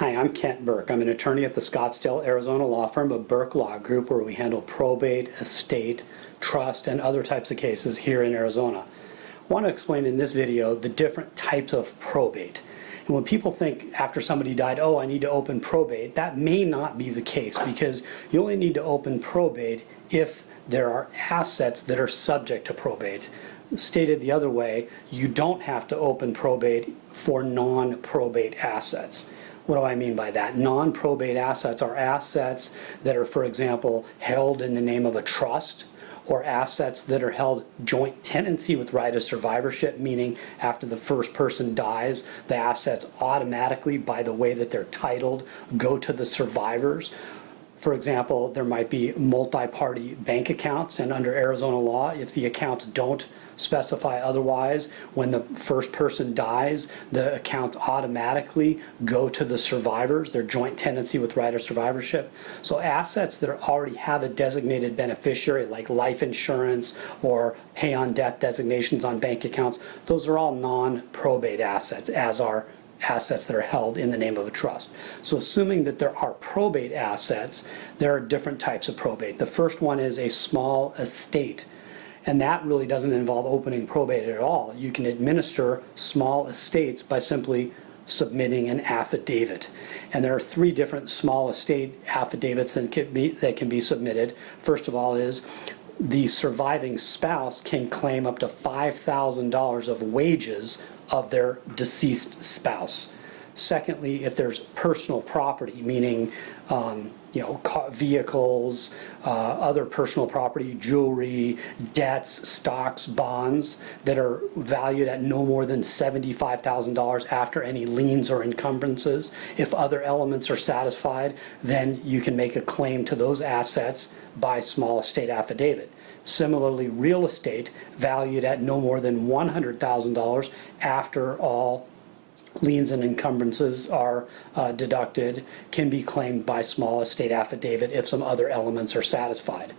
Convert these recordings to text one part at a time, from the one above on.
Hi, I'm Kent Burke. I'm an attorney at the Scottsdale, Arizona law firm of Burke Law Group, where we handle probate, estate, trust, and other types of cases here in Arizona. I want to explain in this video the different types of probate. And when people think after somebody died, oh, I need to open probate, that may not be the case, because you only need to open probate if there are assets that are subject to probate. Stated the other way, you don't have to open probate for non-probate assets. What do I mean by that? Non-probate assets are assets that are, for example, held in the name of a trust, or assets that are held joint tenancy with right of survivorship, meaning after the first person dies, the assets automatically, by the way that they're titled, go to the survivors. For example, there might be multi-party bank accounts, and under Arizona law, if the accounts don't specify otherwise, when the first person dies, the accounts automatically go to the survivors, their joint tenancy with right of survivorship. So assets that already have a designated beneficiary, like life insurance or pay on death designations on bank accounts, those are all non-probate assets, as are assets that are held in the name of a trust. So assuming that there are probate assets, there are different types of probate. The first one is a small estate, and that really doesn't involve opening probate at all. You can administer small estates by simply submitting an affidavit. And there are three different small estate affidavits that can be submitted. First of all is the surviving spouse can claim up to $5,000 of wages of their deceased spouse. Secondly, if there's personal property, meaning vehicles, other personal property, jewelry, debts, stocks, bonds that are valued at no more than $75,000 after any liens or encumbrances. If other elements are satisfied, then you can make a claim to those assets by small estate affidavit. Similarly, real estate valued at no more than $100,000 after all liens and encumbrances are deducted can be claimed by small estate affidavit if some other elements are satisfied.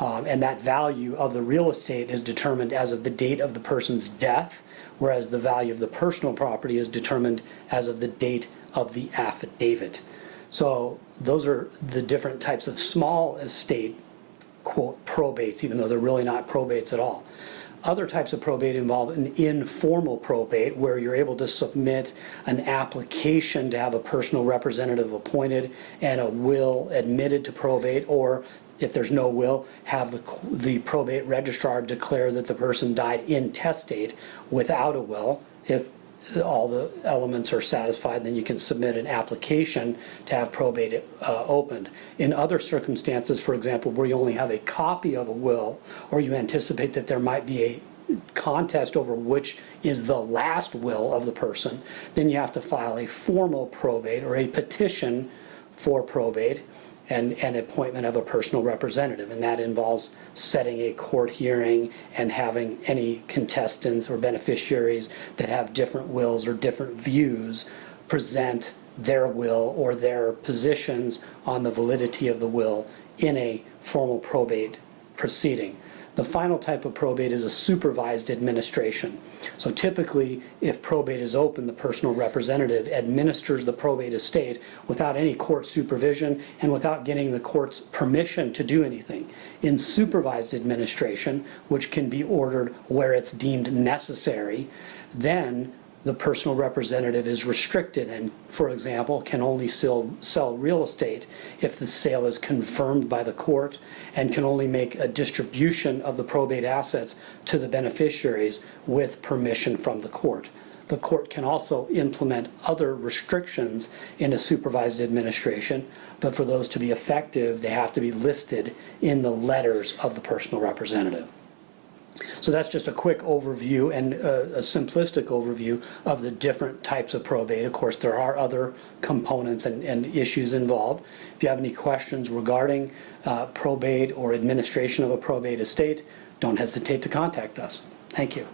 And that value of the real estate is determined as of the date of the person's death, whereas the value of the personal property is determined as of the date of the affidavit. So those are the different types of small estate, quote, probates, even though they're really not probates at all. Other types of probate involve an informal probate, where you're able to submit an application to have a personal representative appointed and a will admitted to probate, or if there's no will, have the probate registrar declare that the person died intestate without a will. If all the elements are satisfied, then you can submit an application to have probate opened. In other circumstances, for example, where you only have a copy of a will, or you anticipate that there might be a contest over which is the last will of the person, then you have to file a formal probate or a petition for probate and appointment of a personal representative, and that involves setting a court hearing and having any contestants or beneficiaries that have different wills or different views present their will or their positions on the validity of the will in a formal probate proceeding. The final type of probate is a supervised administration. So typically, if probate is open, the personal representative administers the probate estate without any court supervision and without getting the court's permission to do anything. In supervised administration, which can be ordered where it's deemed necessary, then the personal representative is restricted and, for example, can only sell real estate if the sale is confirmed by the court, and can only make a distribution of the probate assets to the beneficiaries with permission from the court. The court can also implement other restrictions in a supervised administration, but for those to be effective, they have to be listed in the letters of the personal representative. So that's just a quick overview and a simplistic overview of the different types of probate. Of course, there are other components and issues involved. If you have any questions regarding probate or administration of a probate estate, don't hesitate to contact us. Thank you.